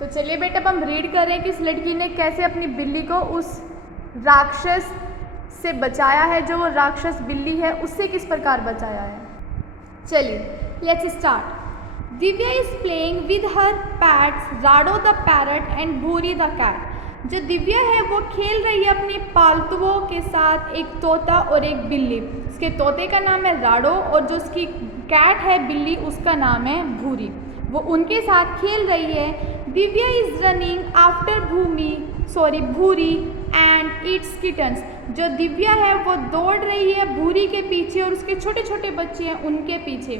तो चलिए बेटा अब हम रीड कर रहे हैं कि इस लड़की ने कैसे अपनी बिल्ली को उस राक्षस से बचाया है, जो वो राक्षस बिल्ली है उससे किस प्रकार बचाया है। चलिए let's start. Divya is playing with her pets Rado the parrot and भूरी द कैट। जो दिव्या है वो खेल रही है अपने पालतुओं के साथ, एक तोता और एक बिल्ली। उसके तोते का नाम है राडो और जो उसकी कैट है बिल्ली उसका नाम है भूरी। वो उनके साथ खेल रही है। दिव्या इज रनिंग आफ्टर भूरी एंड इट्स किटन्स। जो दिव्या है वो दौड़ रही है भूरी के पीछे और उसके छोटे छोटे बच्चे हैं उनके पीछे।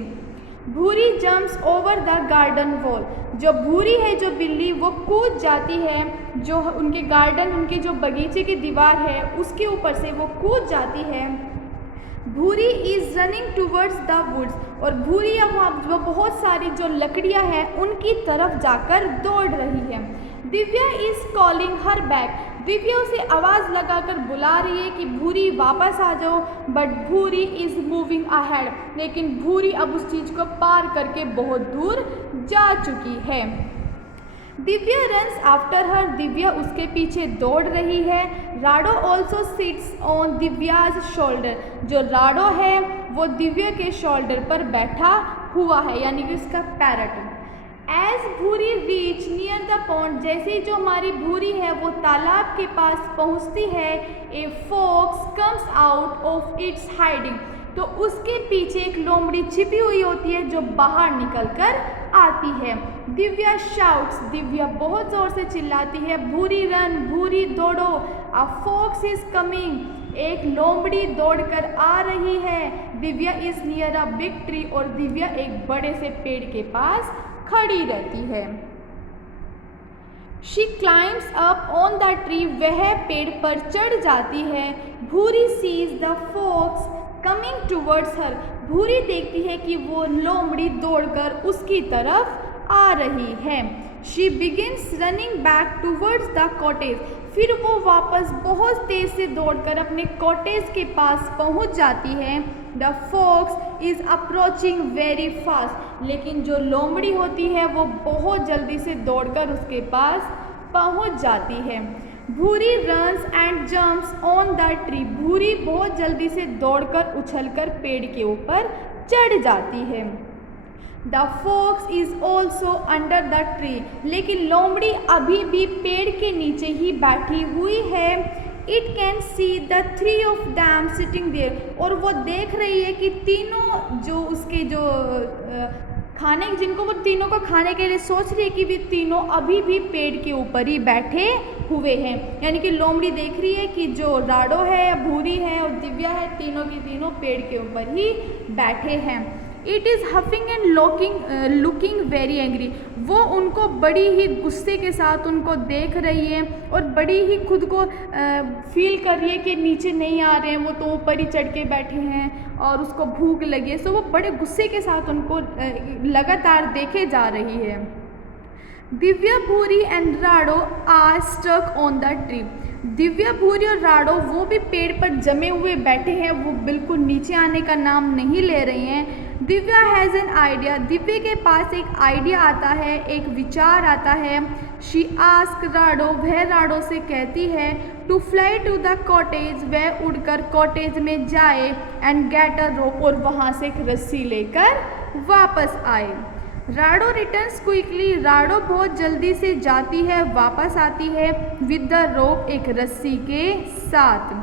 Bhuri jumps over the garden wall. जो भूरी है जो बिल्ली वो कूद जाती है, जो उनके गार्डन उनके जो बगीचे की दीवार है उसके ऊपर से वो कूद जाती है। Bhuri is running towards the woods. और भूरी अब वहाँ बहुत सारी जो लकड़ियाँ हैं उनकी तरफ जाकर दौड़ रही है। Divya is calling her back. Divya उसे आवाज़ लगाकर बुला रही है कि भूरी वापस आ जाओ, बट भूरी इज मूविंग अहेड। लेकिन भूरी अब उस चीज़ को पार करके बहुत दूर जा चुकी है। Divya runs after her. Divya उसके पीछे दौड़ रही है। Rado also sits on Divya's shoulder. जो राडो है वो दिव्या के शोल्डर पर बैठा हुआ है, यानी कि उसका पैरट। एज भूरी रीच नियर द पॉन्ड। जैसे ही जो हमारी भूरी है वो तालाब के पास पहुंचती है, a fox comes out of its hiding. तो उसके पीछे एक लोमड़ी छिपी हुई होती है जो बाहर निकल कर आती है। दिव्या शाउट्स। दिव्या बहुत ज़ोर से चिल्लाती है, भूरी रन, भूरी दौड़ो, अ फॉक्स इज कमिंग। एक लोमड़ी दौड़कर आ रही है। Divya is near a big tree. और दिव्या एक बड़े से पेड़ के पास खड़ी रहती है। She climbs up on the tree. वह पेड़ पर चढ़ जाती है। Bhuri sees the fox coming towards her. Bhuri देखती है कि वो लोमड़ी दौड़कर उसकी तरफ आ रही है। She begins running back towards the cottage. फिर वो वापस बहुत तेज से दौड़कर अपने कॉटेज के पास पहुंच जाती है। The fox is approaching very fast. लेकिन जो लोमड़ी होती है वो बहुत जल्दी से दौड़कर उसके पास पहुंच जाती है। Bhuri runs and jumps on the tree. Bhuri बहुत जल्दी से दौड़कर उछलकर पेड़ के ऊपर चढ़ जाती है। The fox is also under the tree. लेकिन लोमड़ी अभी भी पेड़ के नीचे ही बैठी हुई है। It can see the three of them sitting there. और वो देख रही है कि तीनों जो उसके जो खाने जिनको वो तीनों को खाने के लिए सोच रही है कि वे तीनों अभी भी पेड़ के ऊपर ही बैठे हुए हैं। यानी कि लोमड़ी देख रही है कि जो राडो है, भूरी है और दिव्या है, तीनों की तीनों पेड़ के ऊपर ही बैठे हैं। It is huffing and looking very angry. वो उनको बड़ी ही गुस्से के साथ उनको देख रही है और बड़ी ही खुद को फील कर रही है कि नीचे नहीं आ रहे हैं, वो तो ऊपर ही चढ़ के बैठे हैं और उसको भूख लगी है। सो वो बड़े गुस्से के साथ उनको लगातार देखे जा रही है। Divya, Bhuri and Rado are stuck on the tree. Divya, Bhuri और राडो वो भी पेड़ पर जमे हुए बैठे हैं, वो बिल्कुल नीचे आने का नाम नहीं ले रही हैं। Divya has an idea. Divya के पास एक आइडिया आता है, एक विचार आता है। She ask Rado. वह राडो से कहती है to fly to the cottage. वह उड़कर कॉटेज में जाए एंड गेट अ रोप। और वहाँ से एक रस्सी लेकर वापस आए। Rado returns quickly. राडो बहुत जल्दी से जाती है, वापस आती है विद द रोप, एक रस्सी के साथ।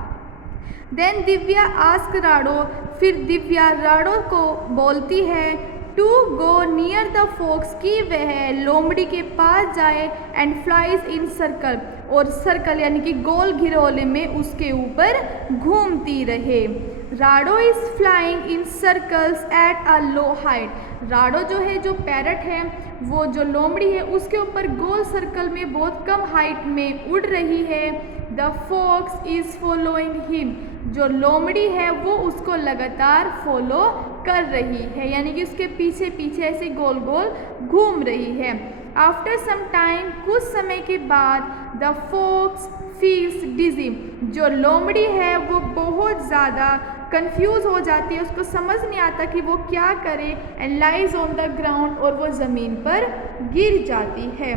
Then Divya ask Rado. फिर दिव्या राडो को बोलती है to go near the fox, कि वह लोमड़ी के पास जाए एंड फ्लाइज इन सर्कल। और सर्कल यानी कि गोल घिरोले में उसके ऊपर घूमती रहे। Rado is flying in circles at a low height. Rado जो है, जो पैरट है, वो जो लोमड़ी है उसके ऊपर गोल सर्कल में बहुत कम हाइट में उड़ रही है। The fox is following him. जो लोमड़ी है वो उसको लगातार फॉलो कर रही है, यानी कि उसके पीछे पीछे ऐसे गोल गोल घूम रही है। आफ्टर सम टाइम, कुछ समय के बाद, द फॉक्स फील्स डिजी। जो लोमड़ी है वो बहुत ज़्यादा कंफ्यूज हो जाती है, उसको समझ नहीं आता कि वो क्या करे, and lies on the ground. और वो ज़मीन पर गिर जाती है।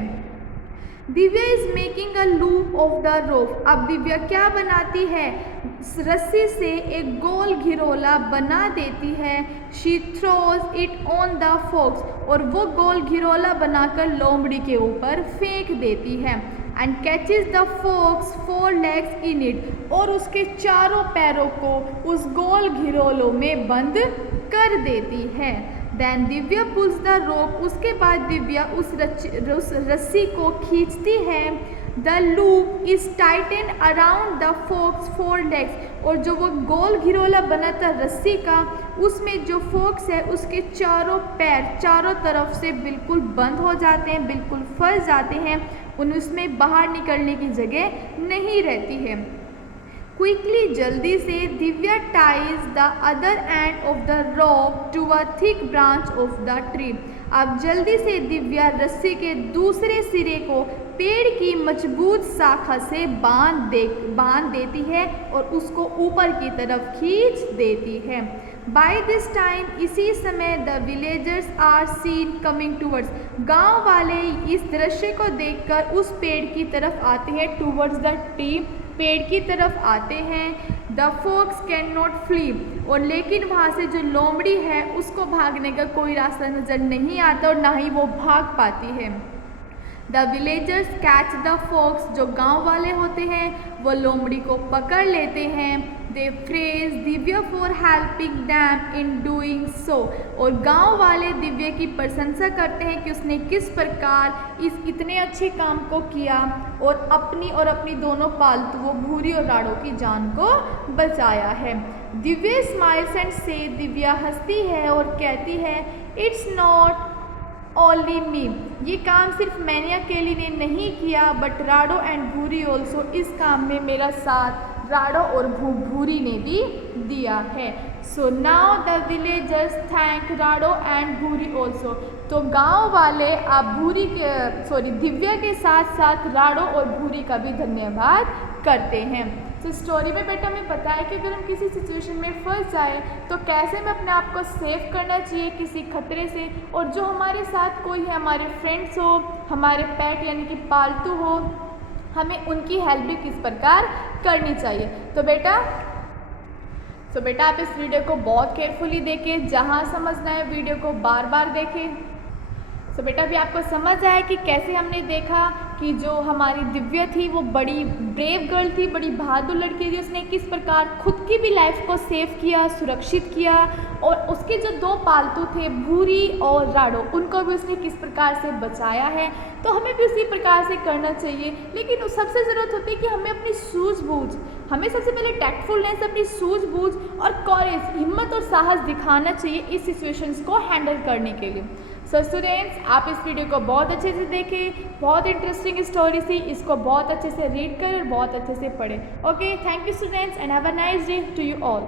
Divya is making a loop of the रोप। अब दिव्या क्या बनाती है, रस्सी से एक गोल घिरोला बना देती है। She throws it on the fox, और वो गोल घिरोला बनाकर लोमड़ी के ऊपर फेंक देती है। And catches the fox 4 legs in it, और उसके चारों पैरों को उस गोल घिरोलों में बंद कर देती है। Then Divya pulls the rope, उसके बाद दिव्या उस रस्सी को खींचती है। The loop is tightened around the fox 4 legs, और जो वो गोल घिरोला बना था रस्सी का, उसमें जो फॉक्स है उसके चारों पैर चारों तरफ से बिल्कुल बंद हो जाते हैं, बिल्कुल फंस जाते हैं, उसमें बाहर निकलने की जगह नहीं रहती है। क्विकली, जल्दी से, Divya ties the other end of the rope to a thick branch of the tree. अब जल्दी से दिव्या रस्सी के दूसरे सिरे को पेड़ की मजबूत शाखा से बांध देती है और उसको ऊपर की तरफ खींच देती है। बाय दिस टाइम, इसी समय, the villagers are seen coming towards, गाँव वाले इस दृश्य को देखकर उस पेड़ की तरफ आते हैं। टूवर्ड्स द ट्री, पेड़ की तरफ आते हैं। The fox can not flee, और लेकिन वहाँ से जो लोमड़ी है उसको भागने का कोई रास्ता नज़र नहीं आता और ना ही वो भाग पाती है। The villagers catch the fox, जो गांव वाले होते हैं वो लोमड़ी को पकड़ लेते हैं। They praise Divya for helping them in doing so, और गांव वाले दिव्या की प्रशंसा करते हैं कि उसने किस प्रकार इस इतने अच्छे काम को किया और अपनी दोनों पालतू वो भूरी और राड़ो की जान को बचाया है। दिव्या स्माइल्स एंड से, दिव्या हंसती है और कहती है, इट्स नॉट ओनली मी, ये काम सिर्फ मैंने अकेली ने नहीं किया, बट राडो एंड भूरी ऑल्सो, इस काम में मेरा साथ राडो और भूरी ने भी दिया है। So now the villagers thank Rado and भूरी ऑल्सो, तो गांव वाले अब दिव्या के साथ साथ राडो और भूरी का भी धन्यवाद करते हैं। तो स्टोरी में बेटा हमें पता है कि अगर हम किसी सिचुएशन में फंस जाए तो कैसे हमें अपने आप को सेव करना चाहिए किसी खतरे से, और जो हमारे साथ कोई है, हमारे फ्रेंड्स हो, हमारे पेट यानी कि पालतू हो, हमें उनकी हेल्प भी किस प्रकार करनी चाहिए। तो बेटा आप इस वीडियो को बहुत केयरफुली देखें, जहाँ समझना है वीडियो को बार बार देखें। तो बेटा अभी आपको समझ आया कि कैसे हमने देखा कि जो हमारी दिव्या थी वो बड़ी ब्रेव गर्ल थी, बड़ी बहादुर लड़की थी। उसने किस प्रकार खुद की भी लाइफ को सेव किया, सुरक्षित किया, और उसके जो 2 पालतू थे भूरी और राडो, उनको भी उसने किस प्रकार से बचाया है। तो हमें भी उसी प्रकार से करना चाहिए, लेकिन सबसे ज़रूरत होती है कि हमें अपनी सूझबूझ, हमें सबसे पहले टैक्टफुलनेस, अपनी सूझबूझ और कॉरेज, हिम्मत और साहस दिखाना चाहिए इस सिचुएशंस को हैंडल करने के लिए। सो स्टूडेंट्स, आप इस वीडियो को बहुत अच्छे से देखें, बहुत इंटरेस्टिंग स्टोरी थी, इसको बहुत अच्छे से रीड करें और बहुत अच्छे से पढ़ें। Okay, thank you students and have a nice day to you all.